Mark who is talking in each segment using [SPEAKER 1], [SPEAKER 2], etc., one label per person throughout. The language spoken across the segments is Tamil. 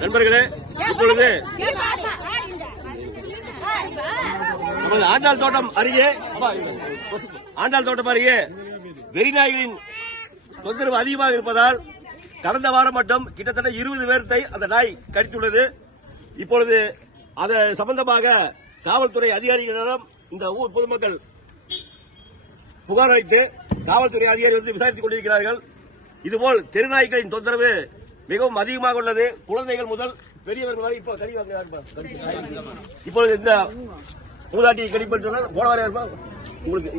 [SPEAKER 1] நண்பர்களே இப்பொழுது நமது ஆண்டாள் தோட்டம் அருகே அப்பா, ஆண்டாள் தோட்டம் அருகே வெறிநாய்களின் தொந்தரவு அதிகமாக இருப்பதால் கடந்த வாரம் மட்டும் கிட்டத்தட்ட இருபது பேர்த்தை அந்த நாய் கடித்துள்ளது. இப்பொழுது அது சம்பந்தமாக காவல்துறை அதிகாரிகளிடம் இந்த ஊர் பொதுமக்கள் புகார் அளித்து காவல்துறை அதிகாரி வந்து விசாரித்துக் கொண்டிருக்கிறார்கள். இதுபோல் தெருநாய்களின் தொந்தரவு மிகவும் அதிகமாக உள்ளது. குழந்தைகள் முதல் பெரியவர்கள் வரை இப்போ சரி இப்பொழுது இந்த மூதாட்டியை கடிப்பட்டு சொன்னால் போன உங்களுக்கு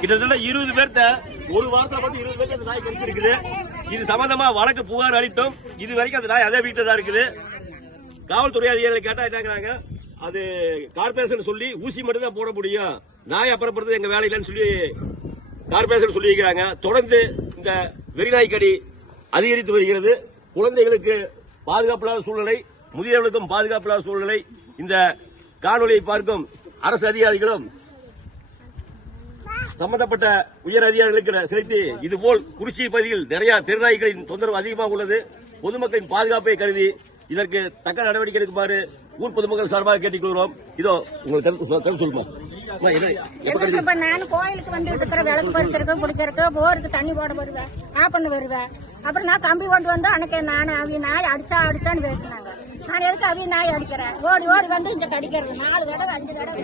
[SPEAKER 1] கிட்டத்தட்ட இருபது பேர்த்த ஒரு வாரத்துல மட்டும் இருபது பேர்த்த அந்த நாய் கடிச்சிருக்குது. இது சம்பந்தமா வழக்கு புகார் அளித்தோம். இது வரைக்கும் அந்த நாய் அதே வீட்டில் தான் இருக்குது. காவல்துறை அதிகாரிகள் கேட்டா என்னங்கிறாங்க அது கார்பரேஷன் சொல்லி ஊசி மட்டும் தான் போட முடியும். நாய் அப்புறப்படுறது எங்க வேலை இல்லைன்னு சொல்லி கார்பரேஷன் சொல்லியிருக்கிறாங்க. தொடர்ந்து இந்த வெறிநாய் கடி அதிகரித்து வருகிறது. குழந்தைகளுக்கு பாதுகாப்பில்லாத சூழ்நிலை முதியவர்களுக்கும் பாதுகாப்பில்லாத சூழ்நிலை. இந்த காணொலியை பார்க்கும் அரசு அதிகாரிகளும் சம்பந்தப்பட்ட உயர் அதிகாரிகளுக்கு செலுத்தி இதுபோல் குறிச்சி பகுதியில் நிறைய தெருநாய்களின் தொந்தரவு அதிகமாக உள்ளது. பொதுமக்களின் பாதுகாப்பை கருதி இதற்கு தக்க நடவடிக்கை எடுக்குமாறு ஊர் பொதுமக்கள் சார்பாக கேட்டுக்கொள்கிறோம். இதோ உங்களுக்கு கருத்து சொல்- கருத்து சொல்லுமா அம்மா, என்ன- எப்ப
[SPEAKER 2] எதுக்கு
[SPEAKER 1] கருத்து?
[SPEAKER 2] இப்ப நான் கோயிலுக்கு வந்துட்டு இருக்கிற விளக்கு பறிக்கிறதுக்கு குடிக்கிறதுக்கு போருக்கு தண்ணி போட வருவேன் ஆஃப் பண்ண வருவேன் அப்புறம் நான் கம்பி கொண்டு வந்து அன்னைக்கு நான் அவிய நாய் அடிச்சா அடிச்சான்னு பேசினாங்க. நான் எதுக்கு அவிய நாய் அடிக்கிறேன்? ஓடி ஓடி வந்து இங்க கடிக்கிறது. நாலு தடவை அஞ்சு தடவை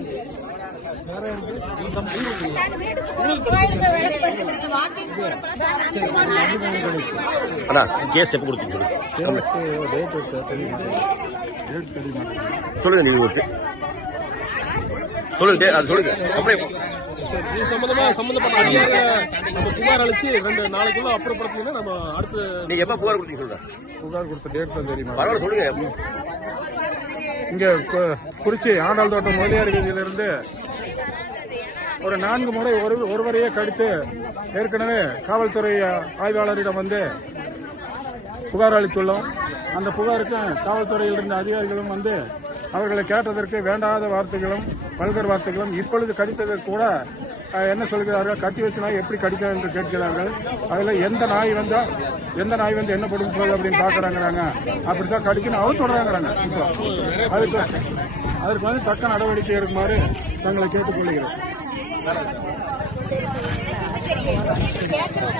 [SPEAKER 2] கோயிலுக்கு விளக்கு பறிக்கிறதுக்கு
[SPEAKER 1] கேஸ் எப்ப கொடுத்தீங்க? சொல்லுங்க நீங்க ஒரு- சொல்லுங்க டே- அது சொல்லுங்க. அப்படியே
[SPEAKER 3] இது சம்பந்தமா சம்பந்தப்பட்ட அதிகார நம்ம புகார் அளிச்சு ரெண்டு நாளைக்குள்ள அப்புறப்படுத்தீங்கன்னா நம்ம அடுத்து
[SPEAKER 1] நீங்க எப்ப புகார் கொடுத்தீங்க சொல்லுங்க.
[SPEAKER 4] புகார் கொடுத்த டேட் தான் தெரியுமா?
[SPEAKER 1] பரவாயில்ல சொல்லுங்க.
[SPEAKER 4] இங்க குறிச்சி ஆண்டாள் தோட்டம் முதலியார் வீதியிலிருந்து ஒரு நான்கு முறை ஒரு ஒருவரையே கடித்து ஏற்கனவே காவல்துறை ஆய்வாளரிடம் வந்து புகார் அளித்துள்ளோம். அந்த புகாருக்கு காவல்துறையில் இருந்த அதிகாரிகளும் வந்து அவர்களை கேட்டதற்கு வேண்டாத வார்த்தைகளும் பல்கர் வார்த்தைகளும் இப்பொழுது கடித்ததற்கு கூட என்ன சொல்கிறார்கள்? கட்டி வச்ச நாய் எப்படி கடிக்க என்று கேட்கிறார்கள். அதில் எந்த நாய் வந்தால் எந்த நாய் வந்து என்ன கொடுக்க போகுது அப்படின்னு அப்படி தான் கடிக்கணும். அவர் தொடராங்கிறாங்க இப்போ அதுக்கு அதற்கு வந்து தக்க நடவடிக்கை எடுக்குமாறு தங்களை கேட்டுக்கொள்கிறேன்.